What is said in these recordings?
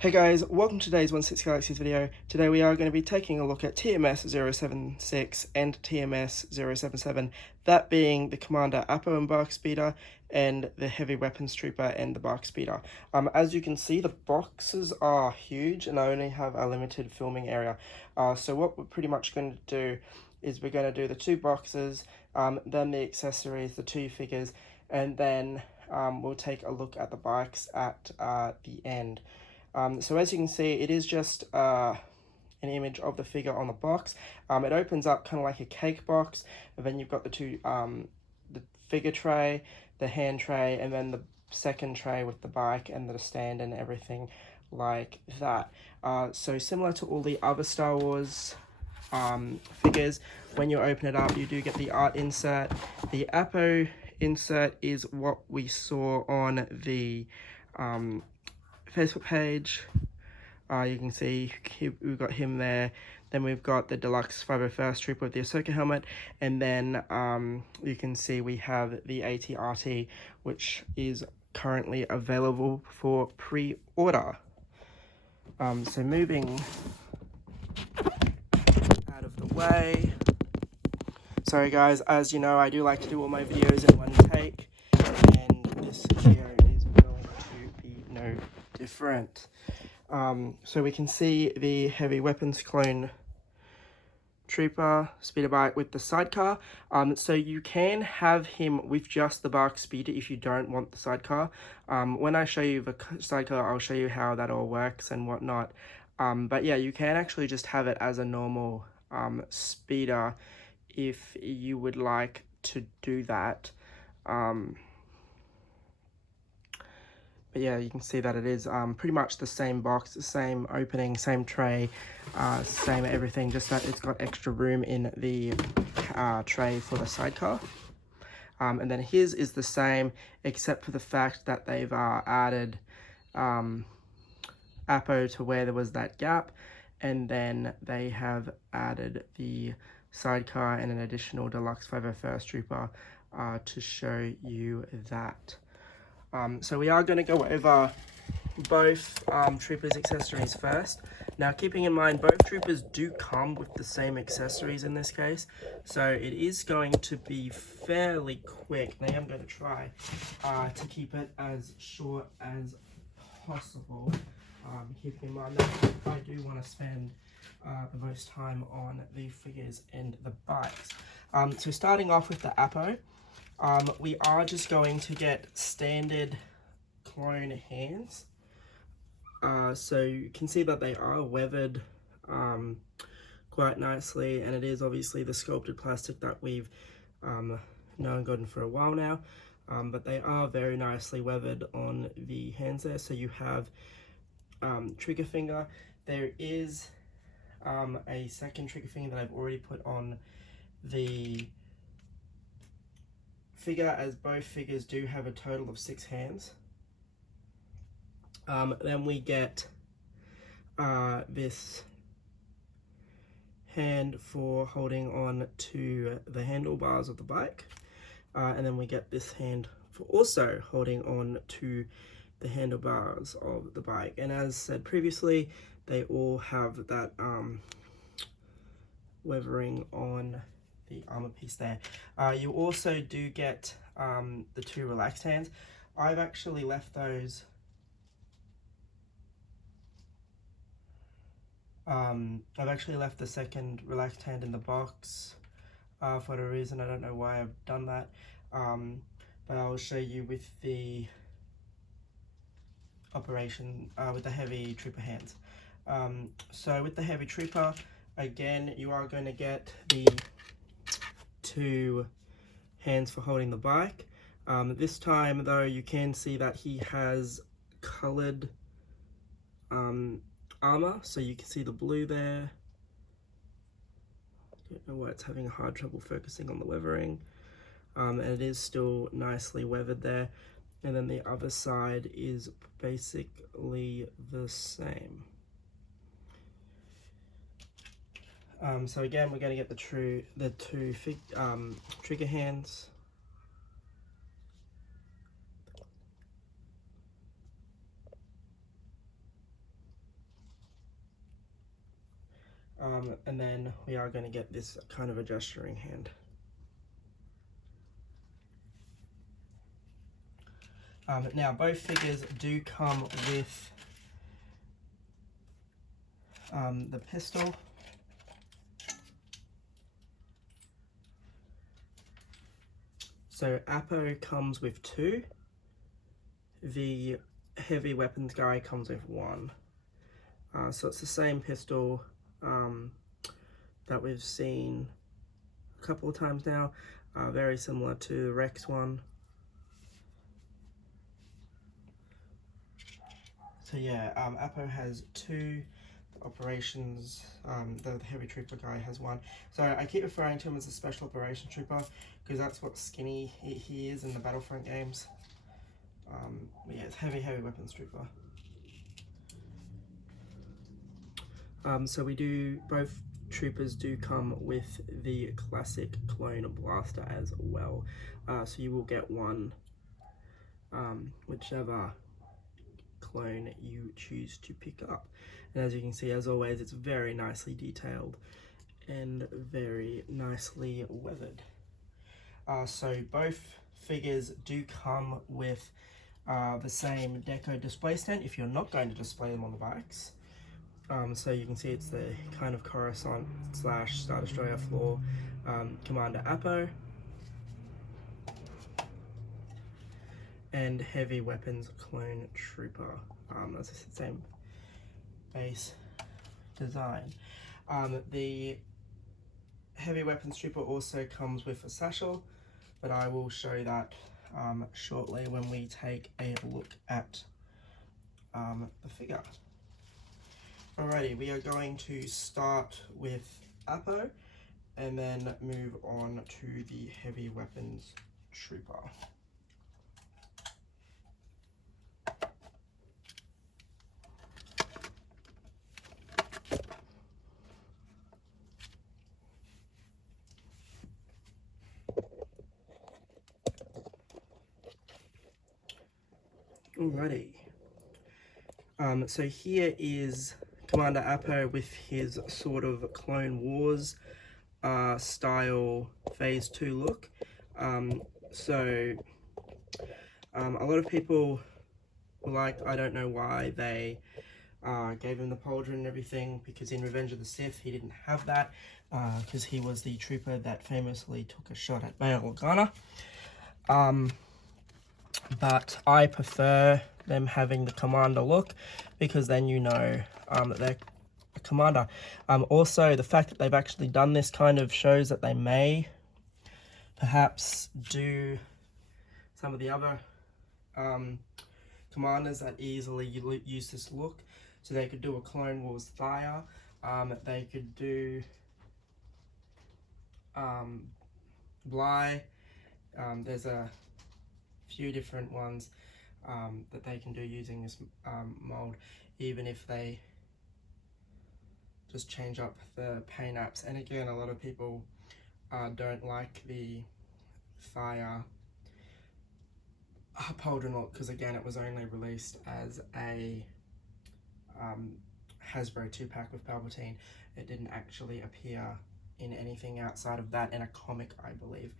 Hey guys, welcome to today's 16 Galaxies video. Today we are going to be taking a look at TMS 076 and TMS 077, that being the Commander Appo and Bark Speeder and the Heavy Weapons Trooper and the Bark Speeder. As you can see, the boxes are huge and I only have a limited filming area. So what we're pretty much going to do is we're going to do the two boxes, then the accessories, the two figures, and then we'll take a look at the bikes at the end. So as you can see, it is just an image of the figure on the box. It opens up kind of like a cake box, and then you've got the two, the figure tray, the hand tray, and then the second tray with the bike and the stand and everything like that. So similar to all the other Star Wars figures, when you open it up, you do get the art insert. The Appo insert is what we saw on the Facebook page. You can see we've got him there. Then we've got the deluxe 501st Trooper with the Ahsoka helmet, and then you can see we have the AT-RT, which is currently available for pre-order. So moving out of the way. Sorry guys, as you know, I do like to do all my videos in one take, and this video is going to be no different. So we can see the heavy weapons clone trooper speeder bike with the sidecar. So you can have him with just the Bark Speeder if you don't want the sidecar. When I show you the sidecar, I'll show you how that all works and whatnot. But yeah, you can actually just have it as a normal speeder if you would like to do that. But yeah, you can see that it is pretty much the same box, the same opening, same tray, same everything, just that it's got extra room in the tray for the sidecar. And then his is the same, except for the fact that they've added Appo to where there was that gap, and then they have added the sidecar and an additional deluxe 501st Trooper to show you that. So we are going to go over both troopers' accessories first. Now, keeping in mind, both troopers do come with the same accessories in this case, so it is going to be fairly quick. I am going to try to keep it as short as possible, keeping in mind that I do want to spend the most time on the figures and the bikes. So starting off with the Appo, we are just going to get standard clone hands. So you can see that they are weathered quite nicely, and it is obviously the sculpted plastic that we've known and gotten for a while now. But they are very nicely weathered on the hands there. So you have trigger finger. There is a second trigger finger that I've already put on the figure, as both figures do have a total of 6 hands. Then we get this hand for holding on to the handlebars of the bike, and then we get this hand for also holding on to the handlebars of the bike. And as said previously, they all have that weathering on the armor piece there. You also do get the 2 relaxed hands. I've actually left those I've actually left the second relaxed hand in the box for whatever reason. I don't know why I've done that, but I'll show you with the operation with the heavy trooper hands. So with the heavy trooper, again, you are going to get the 2 hands for holding the bike. This time though, you can see that he has colored armor, so you can see the blue there. I don't know why it's having hard trouble focusing on the weathering, and it is still nicely weathered there. And then the other side is basically the same. So again, we're going to get the two trigger hands. And then we are going to get this kind of a gesturing hand. Now both figures do come with the pistol. So Appo comes with 2. The heavy weapons guy comes with 1. So it's the same pistol that we've seen a couple of times now, very similar to the Rex one. So yeah, Appo has 2 operations. The heavy trooper guy has 1. So I keep referring to him as a special operations trooper because that's what skinny he is in the Battlefront games. But yeah, it's heavy weapons trooper. So both troopers do come with the classic clone blaster as well. So you will get one, whichever clone you choose to pick up. And as you can see, as always, it's very nicely detailed and very nicely weathered. So both figures do come with the same deco display stand if you're not going to display them on the bikes. So you can see it's the kind of Coruscant / Star Destroyer floor Commander Appo and heavy weapons clone trooper. That's the same base design. The heavy weapons trooper also comes with a satchel, but I will show that shortly when we take a look at the figure. Alrighty, we are going to start with Appo and then move on to the heavy weapons trooper. Alrighty. So here is Commander Appo with his sort of Clone Wars style Phase 2 look. A lot of people were like, I don't know why they gave him the pauldron and everything, because in Revenge of the Sith he didn't have that, because he was the trooper that famously took a shot at Bail Organa. But I prefer them having the commander look, because then you know that they're a commander. Also, the fact that they've actually done this kind of shows that they may perhaps do some of the other commanders that easily use this look. So they could do a Clone Wars Thire, they could do Bly, there's a few different ones that they can do using this mold, even if they just change up the paint apps. And again, a lot of people don't like the Thire pauldron look, because again, it was only released as a Hasbro 2-pack with Palpatine. It didn't actually appear in anything outside of that in a comic, I believe.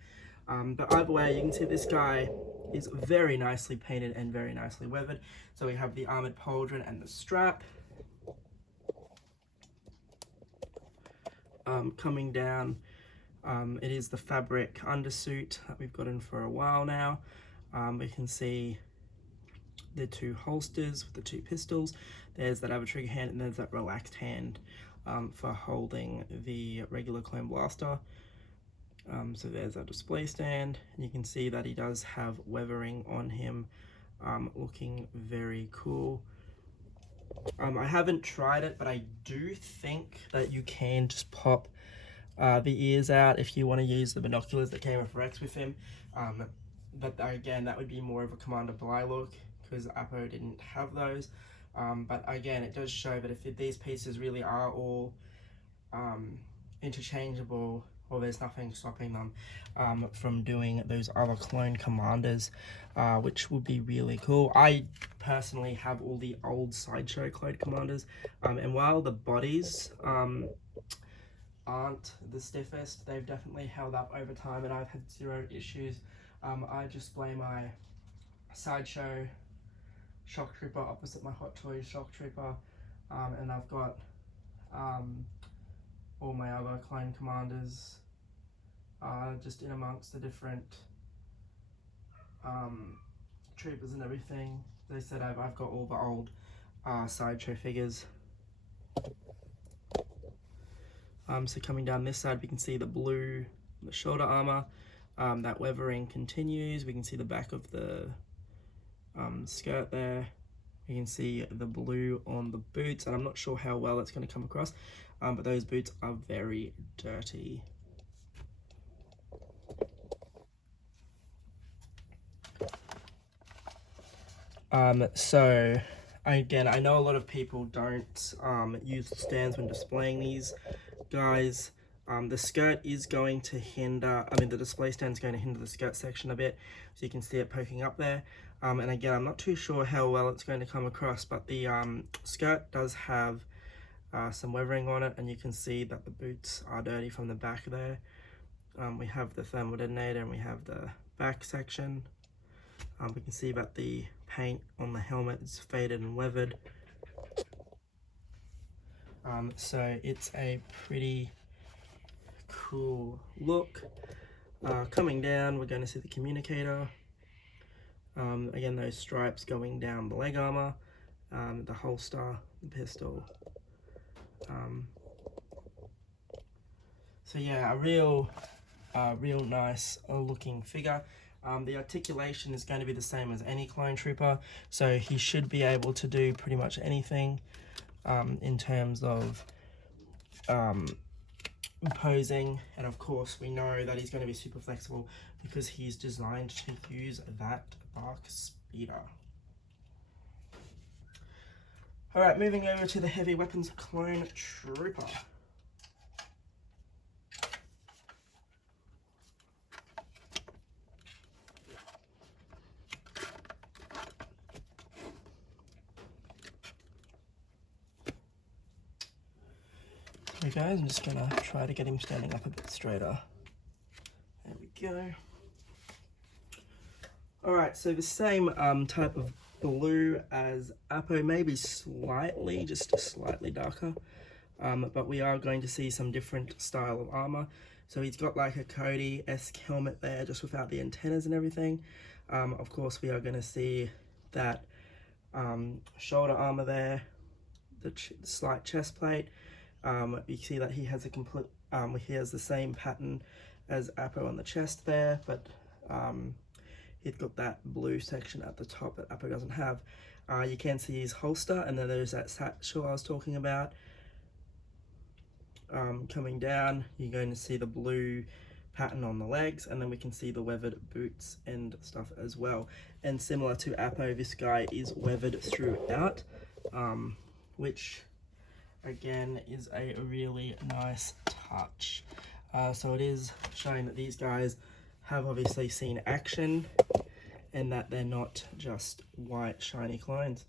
But either way, you can see this guy is very nicely painted and very nicely weathered. So we have the armored pauldron and the strap. Coming down, it is the fabric undersuit that we've gotten for a while now. We can see the 2 holsters with the 2 pistols. There's that other trigger hand, and there's that relaxed hand for holding the regular clone blaster. So there's our display stand, and you can see that he does have weathering on him, looking very cool. I haven't tried it, but I do think that you can just pop the ears out if you want to use the binoculars that came with Rex with him. But again, that would be more of a Commander Bly look, because Appo didn't have those. But again, it does show that if these pieces really are all interchangeable or there's nothing stopping them from doing those other clone commanders, which would be really cool. I personally have all the old Sideshow clone commanders, and while the bodies aren't the stiffest, they've definitely held up over time, and I've had zero issues. I just display my Sideshow Shock Trooper opposite my Hot Toys Shock Trooper, and I've got all my other clone commanders just in amongst the different troopers and everything. As I said, I've got all the old Sideshow figures. So coming down this side, we can see the blue, the shoulder armor. That weathering continues. We can see the back of the skirt there. You can see the blue on the boots, and I'm not sure how well it's going to come across, but those boots are very dirty. So again, I know a lot of people don't use stands when displaying these guys. The skirt is going to hinder, the display stand is going to hinder the skirt section a bit, so you can see it poking up there. And again, I'm not too sure how well it's going to come across, but the skirt does have some weathering on it, and you can see that the boots are dirty from the back there. We have the thermal detonator, and we have the back section. We can see that the paint on the helmet is faded and weathered. So it's a pretty cool look. Coming down, we're going to see the communicator. Again, those stripes going down the leg armor, the holster, the pistol. So yeah, a real nice looking figure. The articulation is going to be the same as any clone trooper, so he should be able to do pretty much anything in terms of posing, and of course we know that he's going to be super flexible because he's designed to use that Appo Speeder. Alright, moving over to the heavy weapons clone trooper. Okay guys, I'm just gonna try to get him standing up a bit straighter. There we go. Alright, so the same type of blue as Appo, maybe slightly, just slightly darker. But we are going to see some different style of armor. So he's got like a Cody-esque helmet there, just without the antennas and everything. Of course, we are going to see that shoulder armor there, the slight chest plate. You see that he has a complete, he has the same pattern as Appo on the chest there, but he's got that blue section at the top that Appo doesn't have. You can see his holster, and then there's that satchel I was talking about. Coming down, you're going to see the blue pattern on the legs, and then we can see the weathered boots and stuff as well. And similar to Appo, this guy is weathered throughout, which again is a really nice touch. So it is showing that these guys have obviously seen action and that they're not just white shiny clones.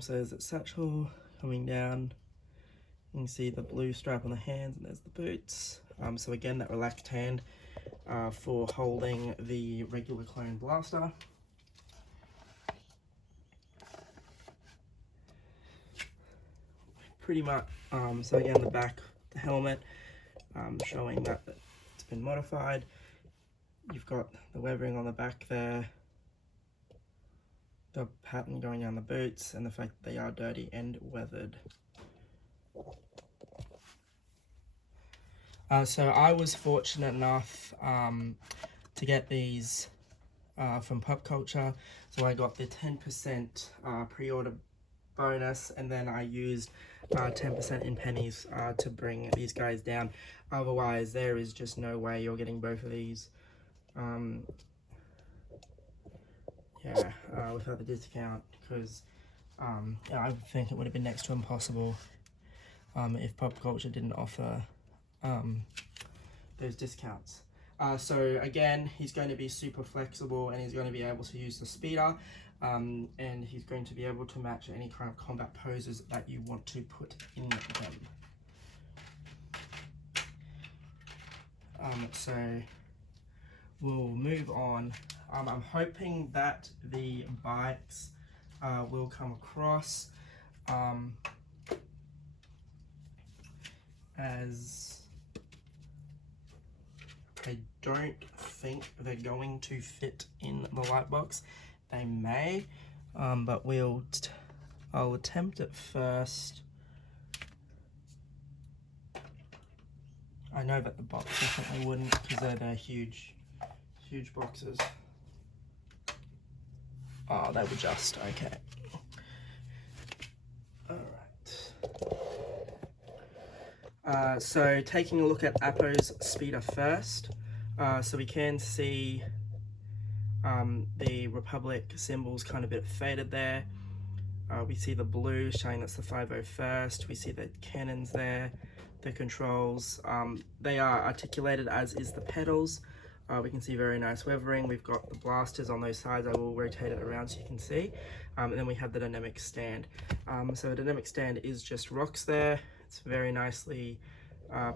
So there's that satchel coming down. You can see the blue stripe on the hands, and there's the boots. So again, that relaxed hand for holding the regular clone blaster. Pretty much, so again, the back, the helmet, showing that it's been modified. You've got the weathering on the back there, the pattern going down the boots, and the fact that they are dirty and weathered. So I was fortunate enough to get these from Pop Culture. So I got the 10% pre-order bonus, and then I used 10% in pennies to bring these guys down. Otherwise, there is just no way you're getting both of these. Without the discount, because I think it would have been next to impossible if Pop Culture didn't offer the those discounts. So again, he's going to be super flexible, and he's going to be able to use the speeder, and he's going to be able to match any kind of combat poses that you want to put in them. So we'll move on. I'm hoping that the bikes will come across as I don't think they're going to fit in the light box. They may, but I'll attempt it first. I know that the box definitely wouldn't, because they're huge boxes. Oh, they were just okay. Alright. So taking a look at Appo's Speeder first. So we can see the Republic symbols kind of a bit faded there. We see the blue showing that's the 501st. We see the cannons there, the controls. They are articulated, as is the pedals. We can see very nice weathering. We've got the blasters on those sides. I will rotate it around so you can see. And then we have the dynamic stand. So the dynamic stand is just rocks there. It's very nicely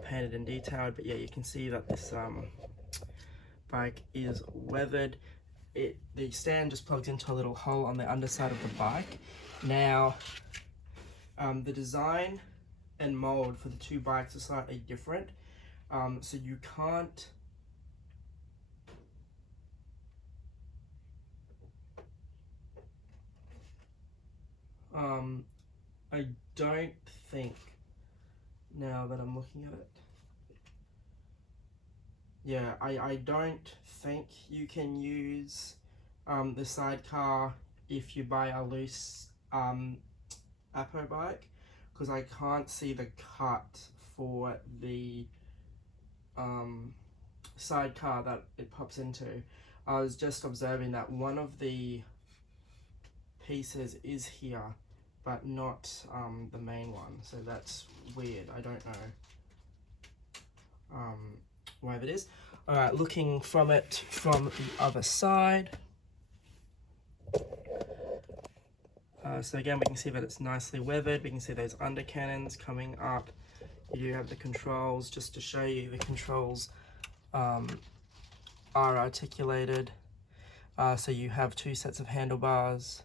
painted and detailed, but yeah, you can see that this bike is weathered. The stand just plugs into a little hole on the underside of the bike. Now, the design and mold for the two bikes are slightly different, so you can't I don't think, now that I'm looking at it, yeah, I don't think you can use the sidecar if you buy a loose Appo bike, because I can't see the cut for the sidecar that it pops into. I was just observing that one of the pieces is here, but not the main one, so that's weird. I don't know why that is. All right, looking from it from the other side. So again, we can see that it's nicely weathered. We can see those undercannons coming up. You have the controls. Just to show you, the controls are articulated. So you have two sets of handlebars.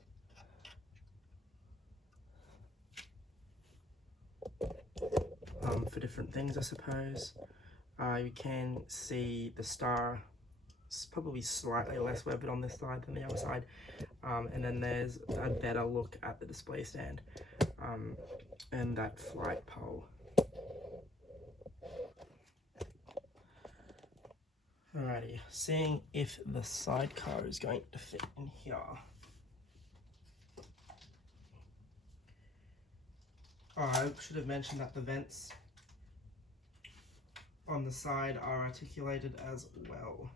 For different things, I suppose. You can see the star. It's probably slightly less weathered on this side than the other side. And then there's a better look at the display stand and that flight pole. Alrighty, seeing if the sidecar is going to fit in here. Oh, I should have mentioned that the vents on the side are articulated as well.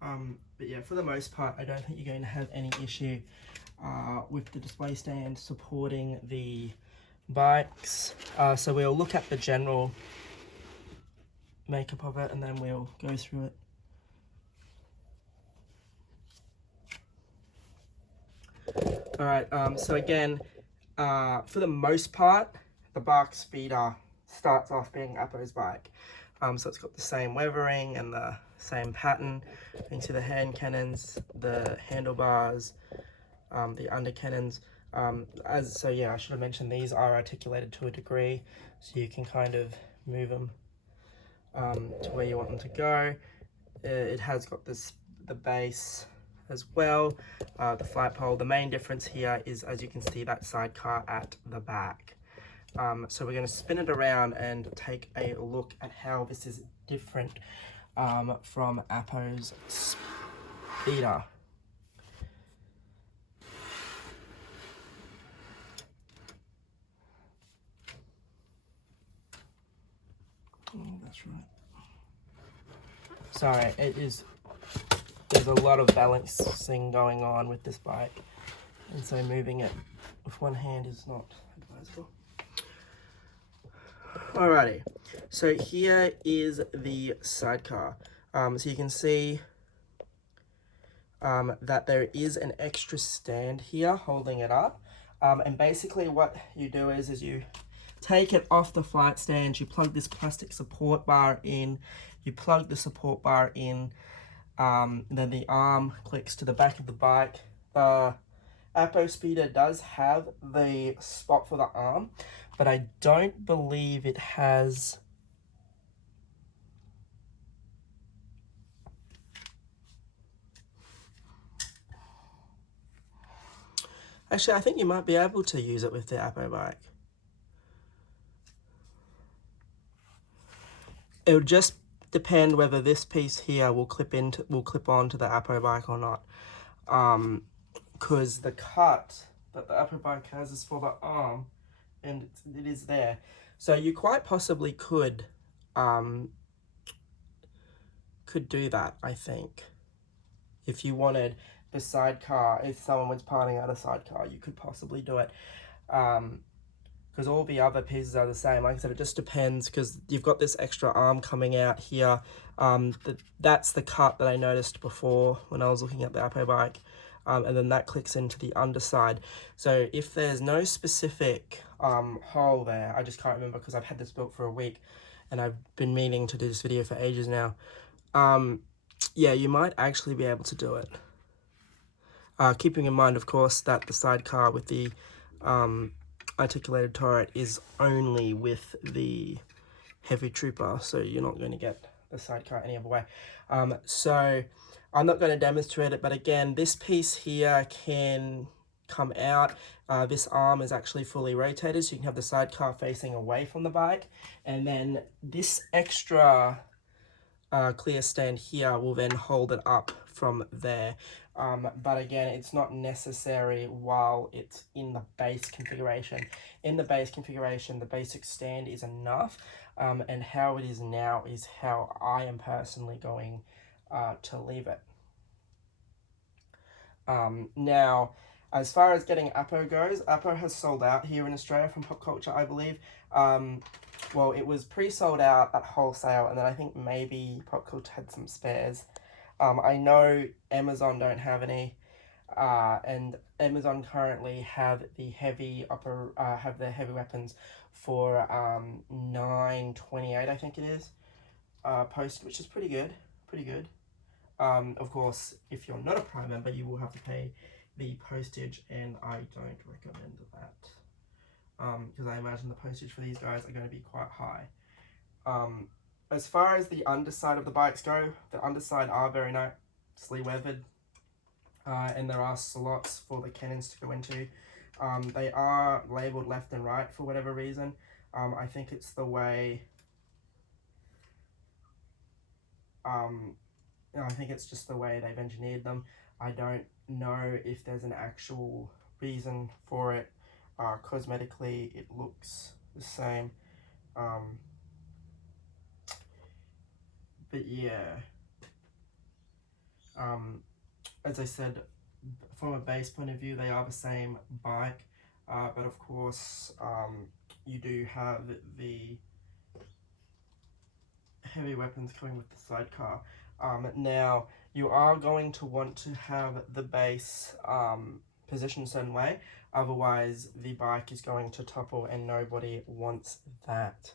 But yeah, for the most part, I don't think you're going to have any issue with the display stand supporting the bikes. So we'll look at the general makeup of it, and then we'll go through it. Alright, so again, for the most part, the Appo Speeder starts off being Appo's bike. So it's got the same weathering and the same pattern. You can see the hand cannons, the handlebars, the under cannons. So yeah, I should have mentioned these are articulated to a degree, so you can kind of move them to where you want them to go. It has got the base as well, the flight pole. The main difference here is, as you can see, that sidecar at the back. So we're going to spin it around and take a look at how this is different from Appo's Speeder. That's right. Sorry, there's a lot of balancing going on with this bike, and so moving it with one hand is not advisable. Alrighty, so here is the sidecar. So you can see that there is an extra stand here holding it up. And basically what you do is you take it off the flight stand, you plug this plastic support bar in, you plug the support bar in, then the arm clicks to the back of the bike. The Appo Speeder does have the spot for the arm, but I don't believe it has... Actually, I think you might be able to use it with the Appo bike. It would just depend whether this piece here will clip onto the Appo bike or not. Because the cut that the Appo bike has is for the arm, and it is there. So you quite possibly could do that, I think. If you wanted the sidecar, if someone was parting out a sidecar, you could possibly do it. Because all the other pieces are the same. Like I said, it just depends, because you've got this extra arm coming out here. That's the cut that I noticed before when I was looking at the Appo bike. And then that clicks into the underside. So if there's no specific hole there, I just can't remember because I've had this built for a week and I've been meaning to do this video for ages now. Yeah, you might actually be able to do it. Keeping in mind, of course, that the sidecar with the articulated turret is only with the heavy trooper, so you're not going to get the sidecar any other way. So I'm not going to demonstrate it, but again, this piece here can come out. This arm is actually fully rotated, so you can have the sidecar facing away from the bike, and then this extra clear stand here will then hold it up from there. But again, it's not necessary while it's in the base configuration. In the base configuration, the basic stand is enough, and how it is now is how I am personally going to leave it. Now, as far as getting Appo goes, Appo has sold out here in Australia from Pop Culture, I believe. Well, it was pre-sold out at wholesale, and then I think maybe Pop Culture had some spares. I know Amazon don't have any, and Amazon currently have the heavy heavy weapons for $9.28, I think it is, posted, which is pretty good. Of course, if you're not a Prime member, you will have to pay the postage, and I don't recommend that. Because I imagine the postage for these guys are going to be quite high. As far as the underside of the bikes go, the underside are very nicely weathered, and there are slots for the cannons to go into. They are labelled left and right for whatever reason. I think it's the way... I think it's just the way they've engineered them. I don't know if there's an actual reason for it. Cosmetically, it looks the same. But yeah, as I said, from a base point of view, they are the same bike, but of course, you do have the heavy weapons coming with the sidecar. Now, you are going to want to have the base positioned a certain way, otherwise the bike is going to topple and nobody wants that.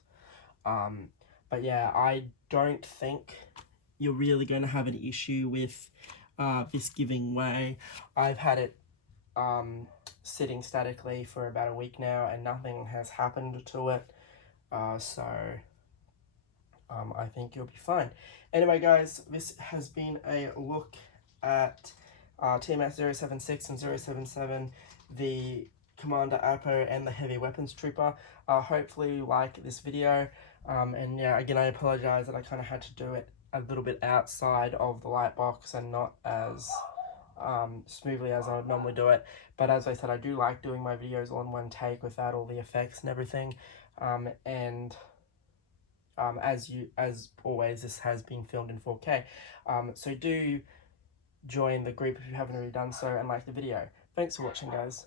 But yeah, I don't think you're really going to have an issue with this giving way. I've had it sitting statically for about a week now and nothing has happened to it. So I think you'll be fine. Anyway, guys, this has been a look at TMS 076 and 077, the Commander Appo and the Heavy Weapons Trooper. Hopefully you like this video. And yeah, again, I apologize that I kind of had to do it a little bit outside of the light box and not as smoothly as I would normally do it. But as I said, I do like doing my videos all in one take without all the effects and everything. As always, this has been filmed in 4K. So do join the group if you haven't already done so and like the video. Thanks for watching, guys.